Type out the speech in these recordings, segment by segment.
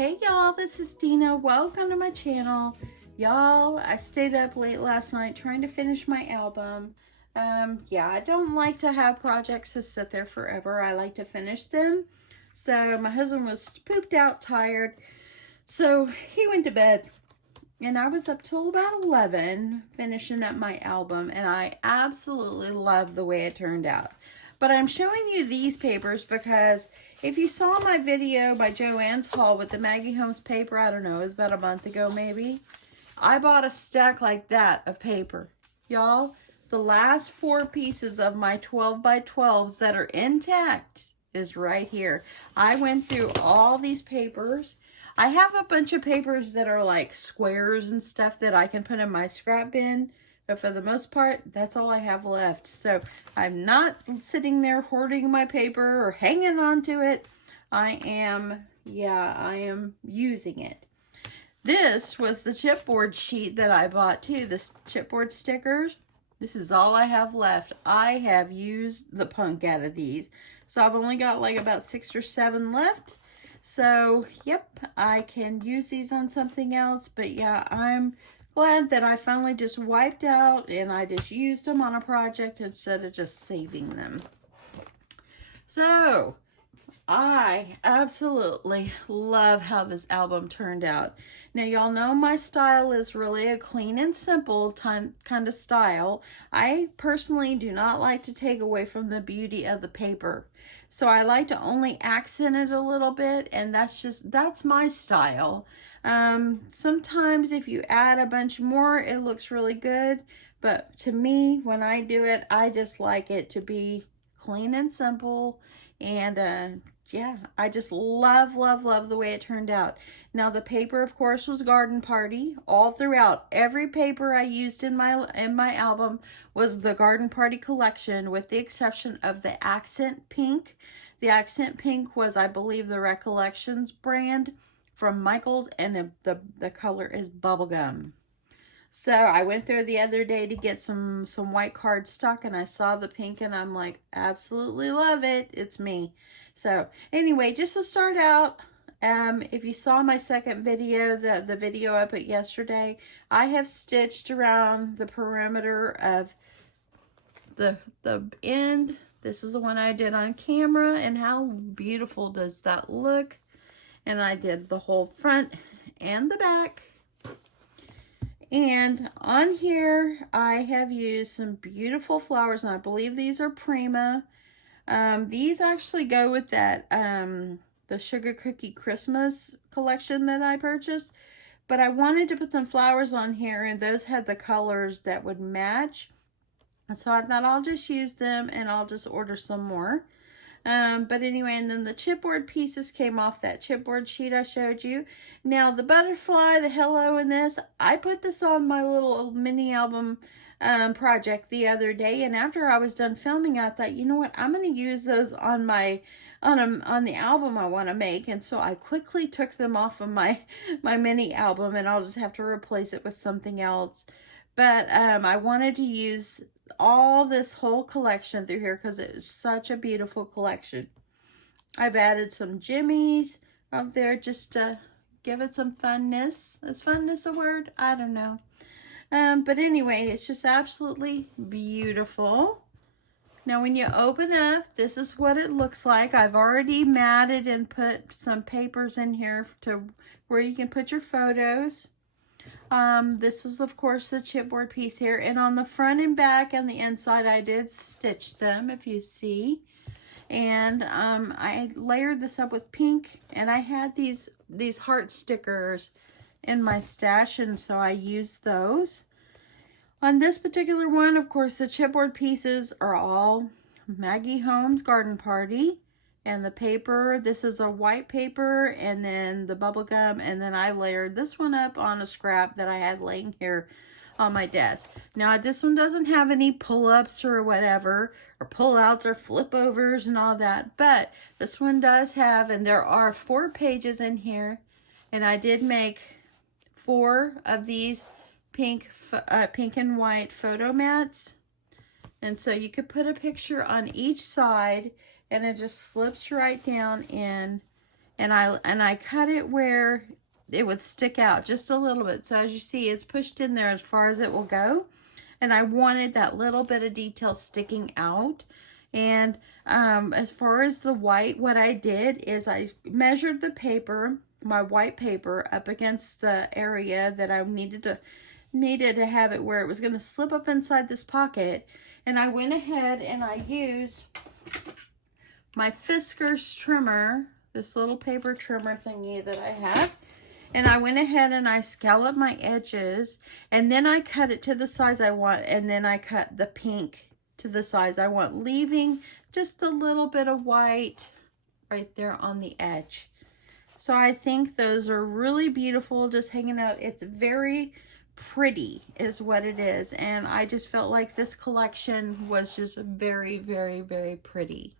Hey y'all, this is Dina. Welcome to my channel. Y'all, I stayed up late last night trying to finish my album. Yeah, I don't like to have projects to sit there forever. I like to finish them. So my husband was pooped out tired. So he went to bed and I was up till about 11 finishing up my album, and I absolutely love the way it turned out. But I'm showing you these papers because if you saw my video by Joanne's haul with the Maggie Holmes paper, I don't know, it was about a month ago maybe, I bought a stack like that of paper. Y'all, the last 4 pieces of my 12 by 12s that are intact is right here. I went through all these papers. I have a bunch of papers that are like squares and stuff that I can put in my scrap bin, but for the most part, that's all I have left. So I'm not sitting there hoarding my paper or hanging on to it. I am using it. This was the chipboard sheet that I bought too, the chipboard stickers. This is all I have left. I have used the punk out of these. So I've only got like about 6 or 7 left. So, yep, I can use these on something else. But yeah, I'm glad that I finally just wiped out and I just used them on a project instead of just saving them. So, I absolutely love how this album turned out. Now, y'all know my style is really a clean and simple kind of style. I personally do not like to take away from the beauty of the paper. So I like to only accent it a little bit, and that's my style. Sometimes if you add a bunch more, it looks really good. But to me, when I do it, I just like it to be clean and simple. And yeah, I just love the way it turned out. Now the paper, of course, was Garden Party all throughout. Every paper I used in my album was the Garden Party collection, with the exception of the accent pink. The accent pink was, I believe, the Recollections brand from Michaels, and the color is bubblegum. So I went there the other day to get some white cardstock, and I saw the pink and I'm like, absolutely love it. It's me. So anyway, just to start out, if you saw my second video, the video I put yesterday, I have stitched around the perimeter of the end. This is the one I did on camera, and how beautiful does that look? And I did the whole front and the back. And on here, I have used some beautiful flowers, and I believe these are Prima. These actually go with that, the Sugar Cookie Christmas collection that I purchased. But I wanted to put some flowers on here, and those had the colors that would match. So I thought I'll just use them, and I'll just order some more. But anyway, and then the chipboard pieces came off that chipboard sheet I showed you. Now the butterfly, the hello, and this, I put this on my little mini album project the other day, and after I was done filming, I thought, you know what, I'm going to use those on my on the album I want to make. And so I quickly took them off of my mini album, and I'll just have to replace it with something else. But I wanted to use all this whole collection through here because it is such a beautiful collection. I've added some jimmies up there just to give it some funness. Is funness a word? I don't know. But anyway, it's just absolutely beautiful. Now when you open up, this is what it looks like. I've already matted and put some papers in here to where you can put your photos. This is, of course, the chipboard piece here, and on the front and back and the inside, I did stitch them, if you see. And I layered this up with pink, and I had these heart stickers in my stash, and so I used those. On this particular one, of course, the chipboard pieces are all Maggie Holmes Garden Party. And the paper, this is a white paper, and then the bubble gum, and then I layered this one up on a scrap that I had laying here on my desk. Now, this one doesn't have any pull-ups or whatever, or pull-outs or flip-overs and all that, but this one does have, and there are 4 pages in here, and I did make 4 of these pink and white photo mats, and so you could put a picture on each side, and it just slips right down in and I cut it where it would stick out just a little bit. So as you see, it's pushed in there as far as it will go. And I wanted that little bit of detail sticking out. And as far as the white, what I did is I measured the paper, my white paper, up against the area that I needed to have it where it was going to slip up inside this pocket. And I went ahead and I used my Fiskars trimmer, this little paper trimmer thingy that I have. And I went ahead and I scalloped my edges, and then I cut it to the size I want, and then I cut the pink to the size I want, leaving just a little bit of white right there on the edge. So I think those are really beautiful, just hanging out. It's very pretty is what it is, and I just felt like this collection was just very, very, very pretty.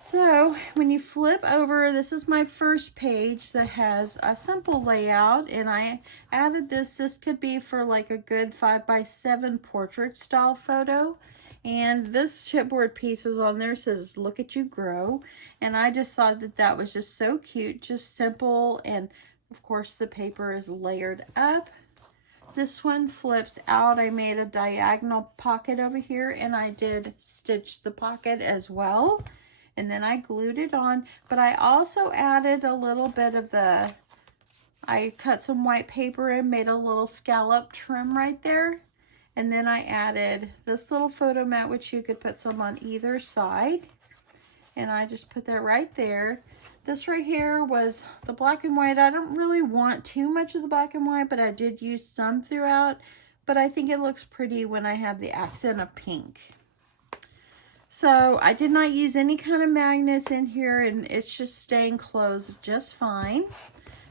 So when you flip over, this is my first page that has a simple layout, and I added this. This could be for like a good 5x7 portrait style photo. And this chipboard piece was on there, says "Look at you grow," and I just thought that that was just so cute, just simple. And of course the paper is layered up. This one flips out. I made a diagonal pocket over here, and I did stitch the pocket as well. And then I glued it on, but I also added a little bit of I cut some white paper and made a little scallop trim right there. And then I added this little photo mat, which you could put some on either side. And I just put that right there. This right here was the black and white. I don't really want too much of the black and white, but I did use some throughout. But I think it looks pretty when I have the accent of pink. So I did not use any kind of magnets in here, and it's just staying closed just fine.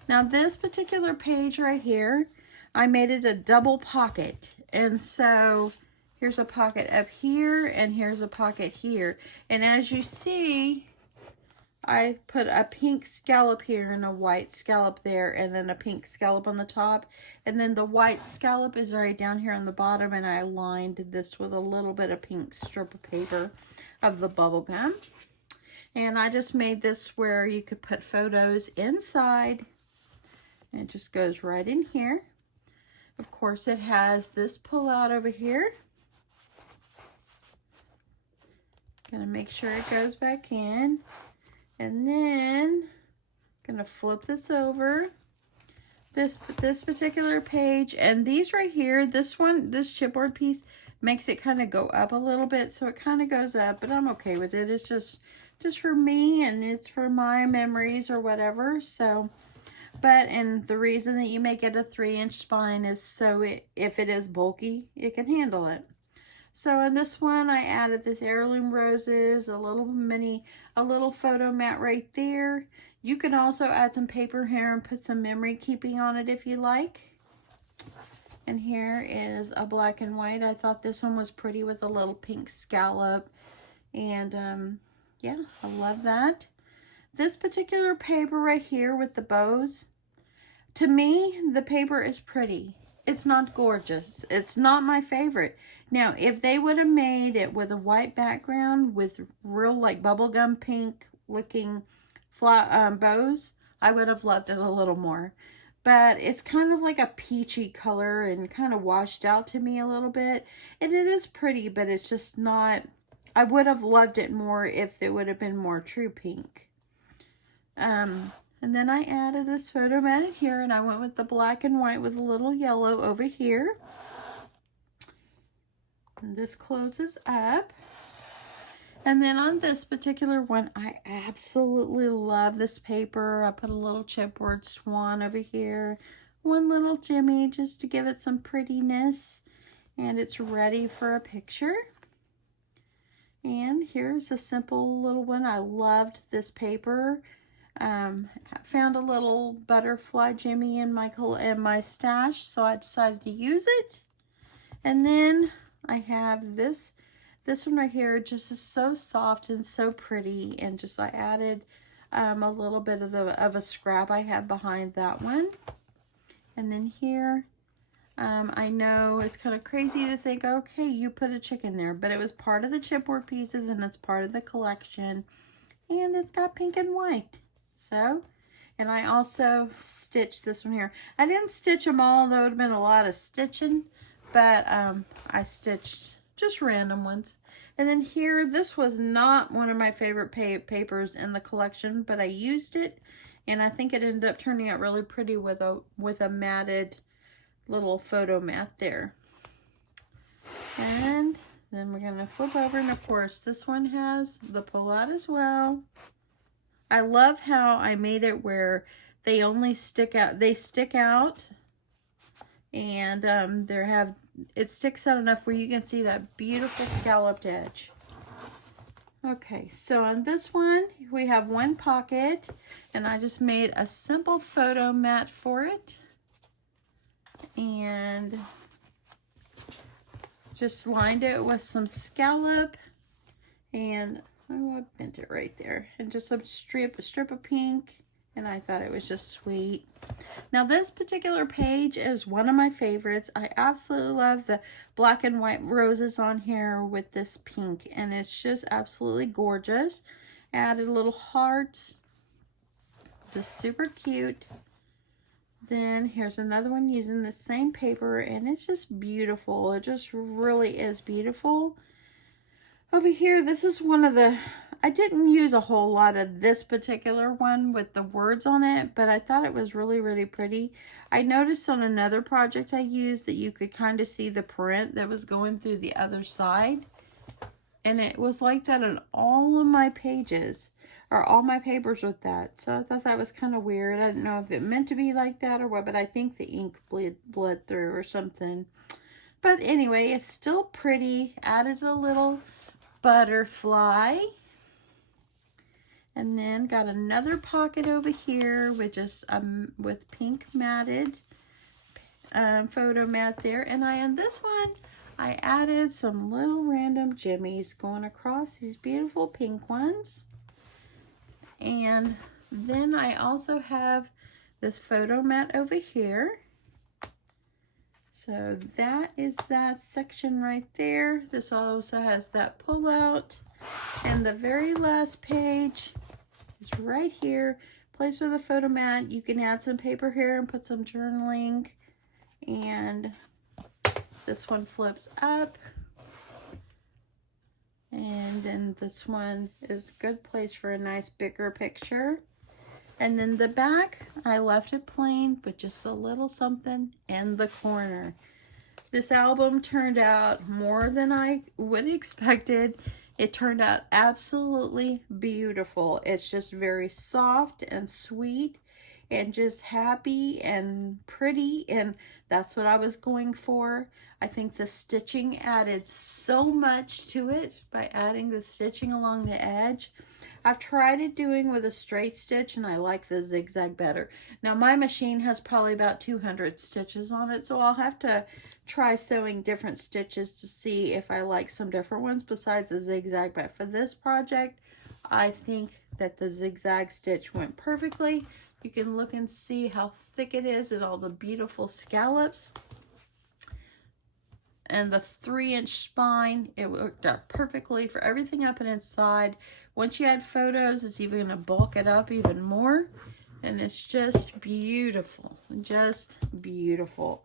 Now this particular page right here, I made it a double pocket. And so here's a pocket up here, and here's a pocket here. And as you see, I put a pink scallop here and a white scallop there, and then a pink scallop on the top. And then the white scallop is right down here on the bottom, and I lined this with a little bit of pink strip of paper of the bubble gum. And I just made this where you could put photos inside. And it just goes right in here. Of course, it has this pull out over here. Gonna make sure it goes back in. And then gonna flip this over. This particular page, and these right here, this chipboard piece makes it kind of go up a little bit, so it kind of goes up, but I'm okay with it. It's just for me, and it's for my memories or whatever. So, and the reason that you make it a 3-inch spine is so if it is bulky, it can handle it. So in this one, I added this heirloom roses, a little photo mat right there. You can also add some paper here and put some memory keeping on it if you like. And here is a black and white. I thought this one was pretty with a little pink scallop. And yeah, I love that. This particular paper right here with the bows, to me, the paper is pretty. It's not gorgeous. It's not my favorite. Now, if they would have made it with a white background with real like bubblegum pink looking bows, I would have loved it a little more. But it's kind of like a peachy color and kind of washed out to me a little bit. And it is pretty, but it's just not, I would have loved it more if it would have been more true pink. And then I added this photo mat in here, and I went with the black and white with a little yellow over here. And this closes up. And then on this particular one, I absolutely love this paper. I put a little chipboard swan over here, one little Jimmy just to give it some prettiness. And it's ready for a picture. And here's a simple little one. I loved this paper. Found a little butterfly Jimmy in my stash, so I decided to use it. And then I have this one right here, just is so soft and so pretty, and just I added a little bit of a scrap I have behind that one. And then here, I know it's kind of crazy to think, okay, you put a chicken there, but it was part of the chipboard pieces, and it's part of the collection, and it's got pink and white. so. And I also stitched this one here. I didn't stitch them all, though it would have been a lot of stitching, but I stitched just random ones. And then here, this was not one of my favorite papers in the collection, but I used it, and I think it ended up turning out really pretty with a matted little photo mat there. And then we're going to flip over, and of course, this one has the pull-out as well. I love how I made it where they only stick out, and it sticks out enough where you can see that beautiful scalloped edge. Okay, so on this one, we have one pocket, and I just made a simple photo mat for it. And just lined it with some scallop, and oh, I bent it right there, and just a strip of pink, and I thought it was just sweet. Now this particular page is one of my favorites. I absolutely love the black and white roses on here with this pink, and it's just absolutely gorgeous. Added little hearts, just super cute. Then here's another one using the same paper, and it's just beautiful. It just really is beautiful. Over here, this is one of the, I didn't use a whole lot of this particular one with the words on it, but I thought it was really, really pretty. I noticed on another project I used that you could kind of see the print that was going through the other side. And it was like that on all of my pages, or all my papers with that. So I thought that was kind of weird. I didn't know if it meant to be like that or what, but I think the ink bled through or something. But anyway, it's still pretty. Added a little butterfly. And then got another pocket over here with just with pink matted photo mat there. And on this one, I added some little random jimmies going across these beautiful pink ones. And then I also have this photo mat over here. So that is that section right there. This also has that pull out. And the very last page is right here. Place with a photo mat. You can add some paper here and put some journaling. And this one flips up. And then this one is a good place for a nice bigger picture. And then the back, I left it plain, but just a little something in the corner. This album turned out more than I would have expected. It turned out absolutely beautiful. It's just very soft and sweet and just happy and pretty, and that's what I was going for. I think the stitching added so much to it by adding the stitching along the edge. I've tried it doing with a straight stitch, and I like the zigzag better. Now my machine has probably about 200 stitches on it, so I'll have to try sewing different stitches to see if I like some different ones besides the zigzag. But for this project, I think that the zigzag stitch went perfectly. You can look and see how thick it is and all the beautiful scallops. And the 3-inch spine, it worked out perfectly for everything up and inside. Once you add photos, it's even going to bulk it up even more. And it's just beautiful, just beautiful.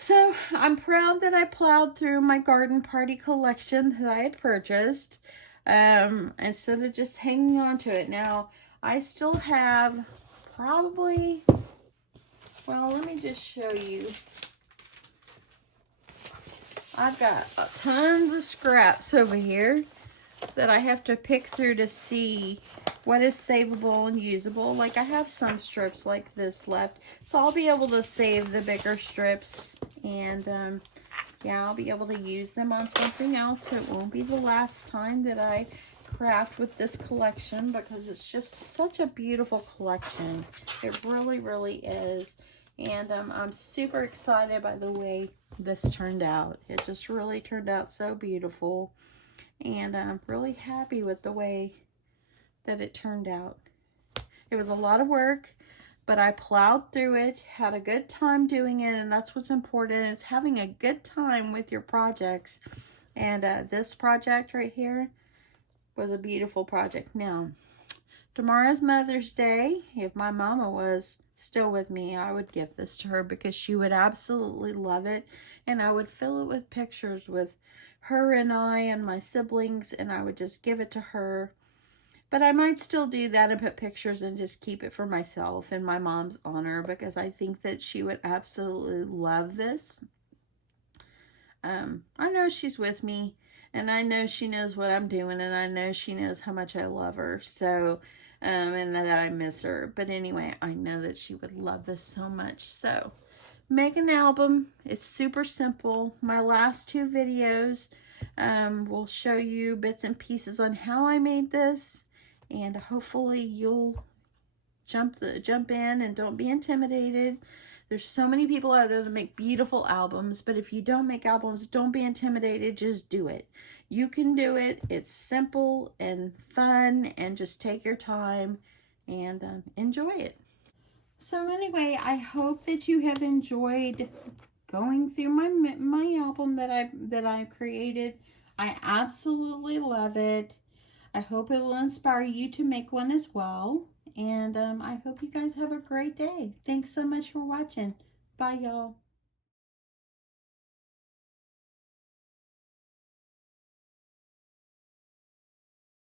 So I'm proud that I plowed through my garden party collection that I had purchased instead of just hanging on to it. Now, I still have probably, well, let me just show you. I've got tons of scraps over here that I have to pick through to see what is savable and usable. Like I have some strips like this left, so I'll be able to save the bigger strips, and yeah, I'll be able to use them on something else. It won't be the last time that I craft with this collection because it's just such a beautiful collection. It really, really is. And I'm super excited by the way this turned out. It just really turned out so beautiful. And I'm really happy with the way that it turned out. It was a lot of work, but I plowed through it, had a good time doing it, and that's what's important, is having a good time with your projects. And this project right here was a beautiful project. Now, Tomorrow's Mother's Day. If my mama was still with me, I would give this to her because she would absolutely love it. And I would fill it with pictures with her and I and my siblings, and I would just give it to her. But I might still do that and put pictures and just keep it for myself in my mom's honor, because I think that she would absolutely love this. I know she's with me, and I know she knows what I'm doing, and I know she knows how much I love her. So, and that I miss her. But anyway, I know that she would love this so much. So, make an album. It's super simple. My last two videos will show you bits and pieces on how I made this, and hopefully you'll jump in and don't be intimidated. There's so many people out there that make beautiful albums, but if you don't make albums, don't be intimidated. Just do it. You can do it. It's simple and fun, and just take your time and enjoy it. So anyway, I hope that you have enjoyed going through my album that I created. I absolutely love it. I hope it will inspire you to make one as well. And I hope you guys have a great day. Thanks so much for watching. Bye, y'all.